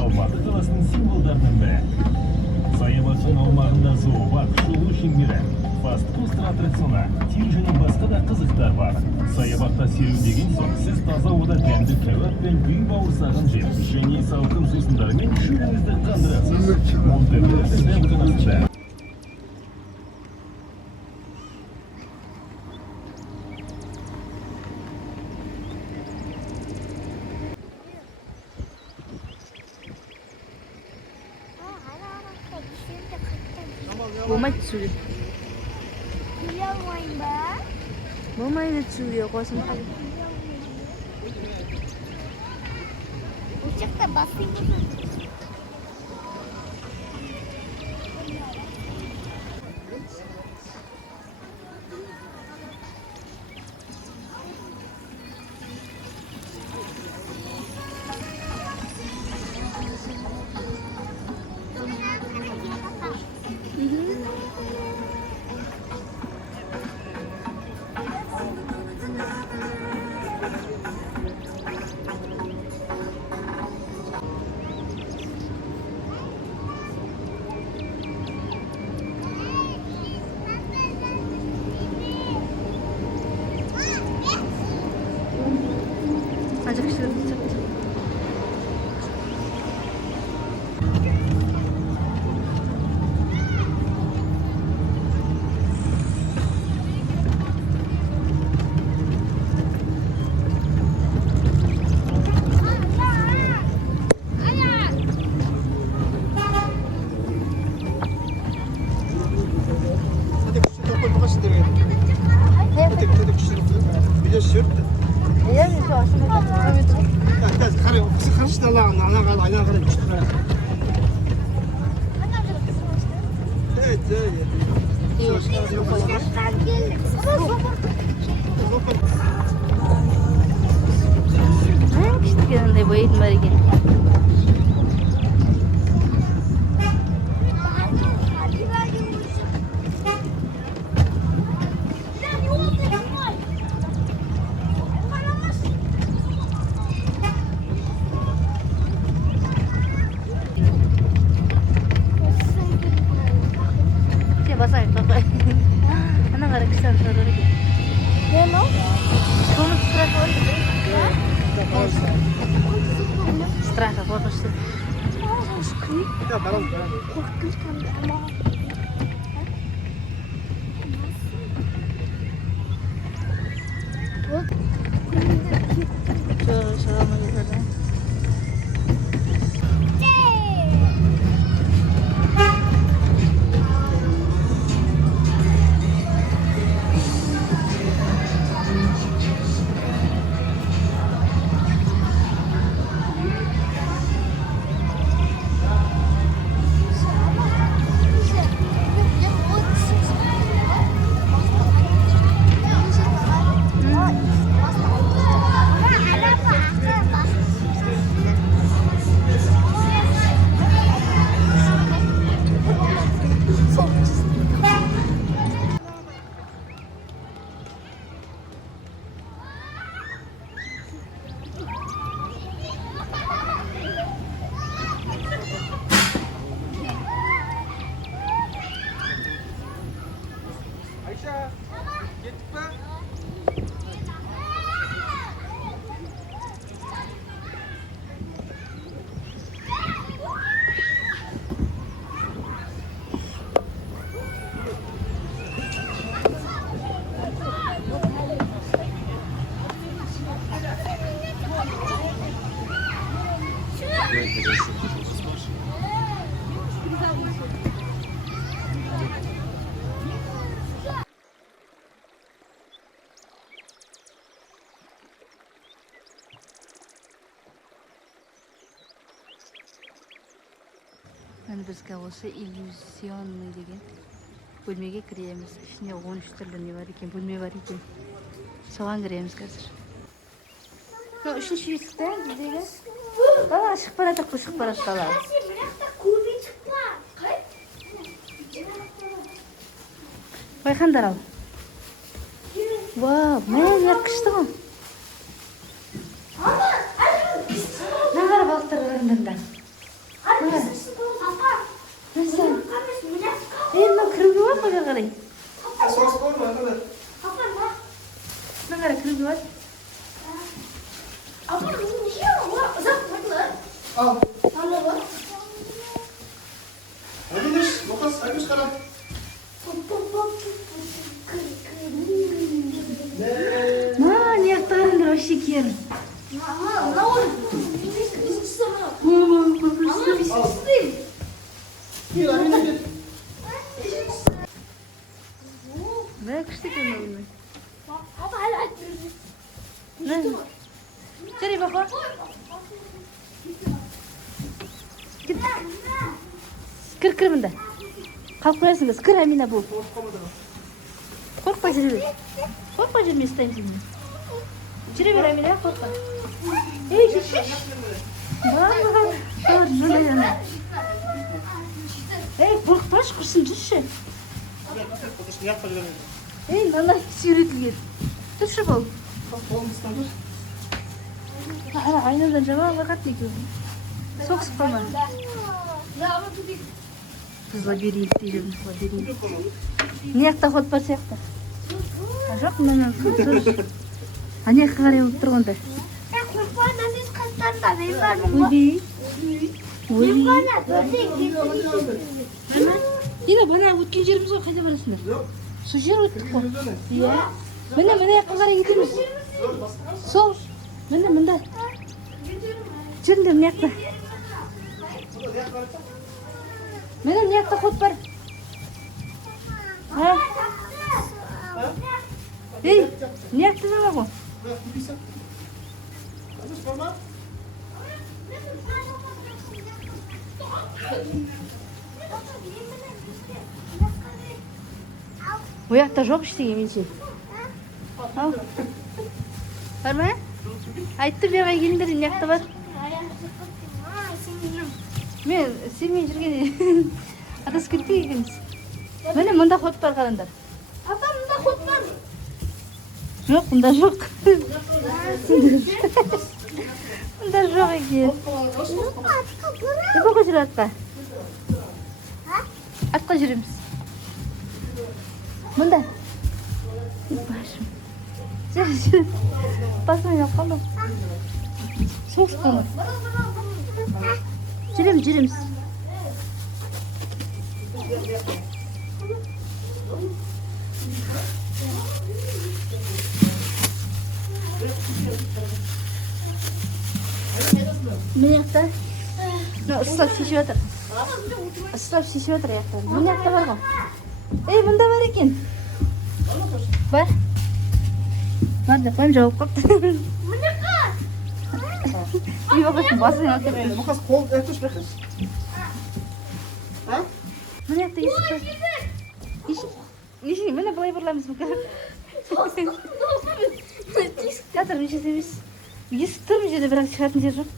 Алматы қаласының символдарының бірі. Саябақтың аумағында зообақ, шолу шеңбері, фастфуд аттракционы, тир және басқа да қызықтар бар. Саябақта серуендеген соң сіз таза ауада дәмді кәуап пен үй бауырсағын жеп, және салқын сусындарымен шөліңізді қандырасыз. Монтеллердің дәмханасында. 뭐만 줄여? 빌려와인가? 뭐만 줄여? 거기서 우측에 맛있는 아직 싫어. Kichikkanday bo'yib nimaga? Basar papai. Ana nggak ada kesan terus. Ya no? Kamu setelah setelah foto sih. Ya barang. Korkunç ama. Sama gitu kan. Bizga o'zi illyuzionni degan бөлмеге кіреміз. Ішінде 13 түрлі не бар екен, бөлме бар екен. Соған кіреміз қазір. Үшінші есікті біздегі. Бала шығып барады, шығып барады бала. Байқандар ал. Вау, мә қышты ғой. Нағар балықтар қараңдар. Нәрсе? Мынау кіруге бар қойға қарай. Нағара кіруге бар. Не ақтарыңдар вообще керін. Бә, күшті екен бөлме. Жарай бақы. Кір мұнда. Қалып қоясыңыз, кір Амина бұл. Қорқпай жүре бер. Қорқпай жүрме, ұстайын сені. Жүре бер Амина, қорқпа. Ей, жүрші. Ей, қорқпаш, құрсын, жүрші. Ей, мана сүйретілген. Жүрші бол. Айнадан жаман қорқат екен. Соқсып қалма. Біз лабиринт дейміз, лабиринт. Не жақта ход бар сияқты? Жоқ, мұнан тұр. Ане қарай болып тұрғанда. Ойбей. Ина, бана өткен жеріміз ғой, қайда барасыңдар? Сол жер өттік қой. Иә. Міне жаққа қарай кетеміз. Сол. Міне, мұнда. Жүріңдер, не жақта. Міне, не жақта ход бар. Ей, не жақта жама ғой. О жақта жоқ ештеңе менше. Ал. Бар ма? Айтты берғай келіңдер, не жақта бар? Мен сенмен жүрген адасып кетпей екенбіз. Міне, мұнда ход бар қараңдар. Папа, мұнда ход бар. Жоқ, мұнда жоқ. Мұнда жоқ екен. Бақы жүр атқа. Атқа жүреміз. Мұнда. Башым. Жүр. Басымын алып қалдым. Соғысып қалмады. Жүреміз. Міне жақта. Ұстап шешіп жатыр. Міне жақта бар ғой. Ей, мұнда бар екен. Бар. Бар деп қойым, жауып қапты. Міне қар. Үй бақасын басын алып кетті. Bu kız kol etmiş be kız. Ha? Міне жақта есік бар. Нешіне, міне былай бұрламыз мүмкін. Жатыр, неше емес. Есік тұр бұл жерде, бірақ шығатын жер жоқ.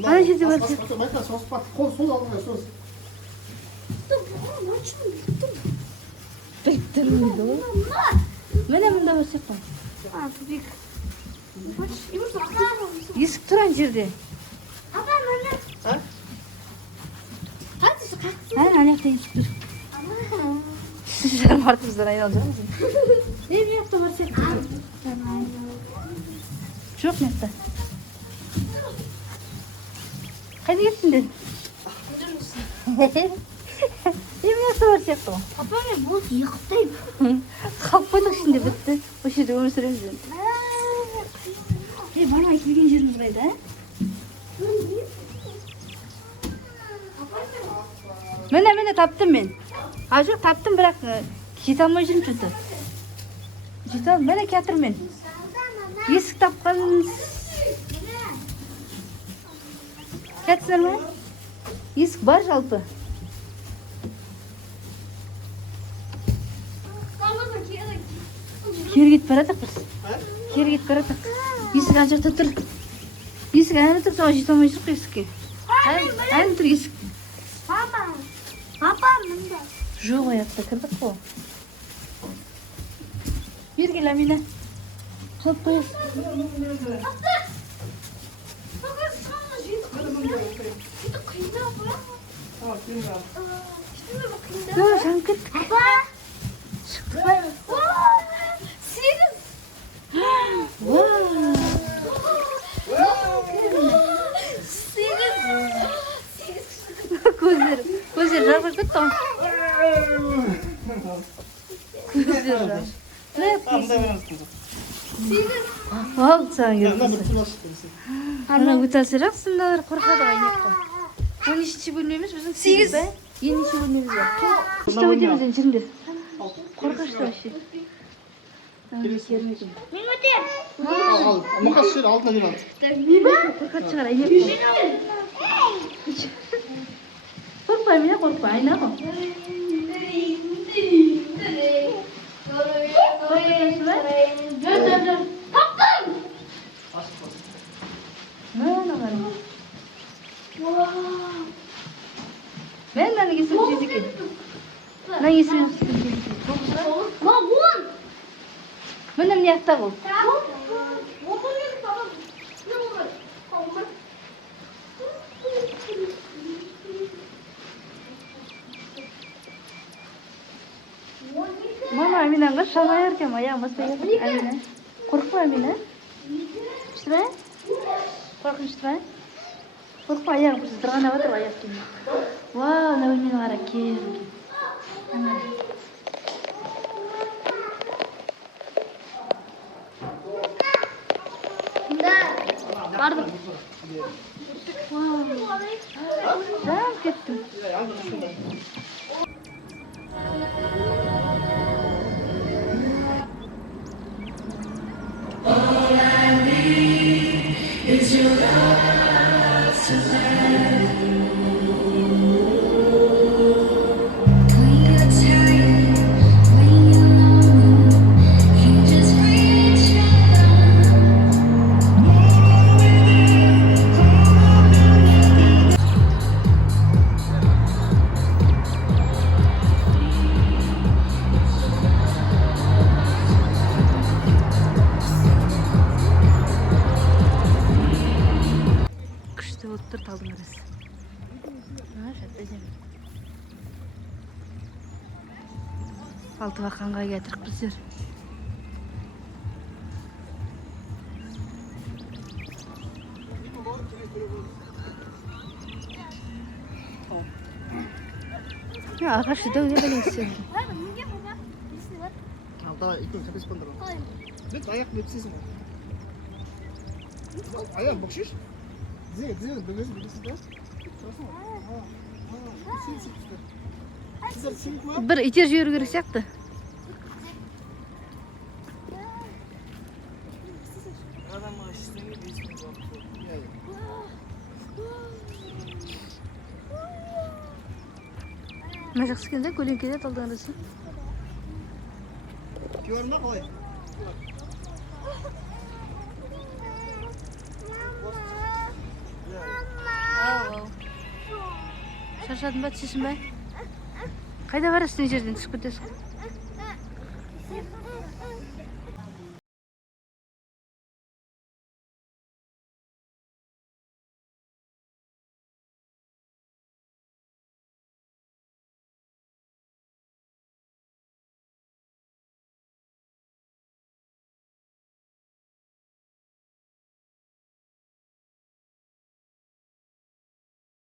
Ана жерде бар. Байқа, соғыс бар. Қол сол алдыңа соғыс. Біліктірмейді ғой. Міне мұнда бар сияқты. Есік тұр ана жерде. Папа, мұнда. Ана жақта есік тұр. Жарым артымыздан айналып жатырмыз. Ей, мына жақта бар сияқты. Жоқ мына жақта. Қайда кеттіңдер? Ей, мына жақта бар сияқты ғой. Папа, мен бұл ұйықтаймын. Қалып қойдық ішінде бітті. Осы жерде өмір сүреміз енді. Ей, бана келген жеріміз қайда? Міне таптым мен. А жоқ, таптым, бірақ жете алмай жүрмін жүзді. Жете алмай, міне кетір мен. Есік тапқан. Кетсіңдер ме? Есік бар жалпы. Keri gitip baratak biz. Keri gitip baratak. Esik ана жақта тұр. Есік әлі тұр, соған жете алмай жүрік есікке. Әлі тұр есік. Папа мында. Жоқ, оятта кірдік қой. Бер кел, Амина. Қалып қоясың. Жаңып кеттік. Папа. Шықтық па? 8. Көздері жарқырап кетті ғой. Көздері жарқырап. Ал, саған келіп. Ана өтәсірақ сындар қорқады ғой не қой. 12-ші бөлмеміз біздің 8 бе? Енінші бөлмеміз бар. Іште өтеміз енді жүріңдер. Қорқашты вообще. Мен өтем. Мұқас жер алдына не бар? Қорқат шығар, айнек қой. Қорқпа, Амина, қорқпа, айна ғой. Мен мынаны кесіп жейді екен. Мынаны кесіп жейді екен. Мына міне ақта бұл. Мама, Аминаға шамай әркем, аяғым баспай кетті. Амина. Қорқпа, Амина. Шықты ба? Қорқынышты ба? Қорқпа, аяғым бірсіз тұрғана батыр аяқ келмей. Вау, мына бөлмені қара кер. Бардым. Вау. Жаңып кеттім. Тұр талдың арасы. Шатты жем. Алты бақанға кетірік біздер. Ағашы да өне бәлің істеді. Давай, икон капец пандыру. Бет аяқ бепсесің. Аяқ бұқшиш? Дизель, бөгесі да? Бір итер жіберу керек сияқты. Мына жақсы келді, көлеңкеде талдың арасы. Күйер ма қалай? Шаршадың ба, түсесің ба? Қайда барасың жерден түсіп кетесің?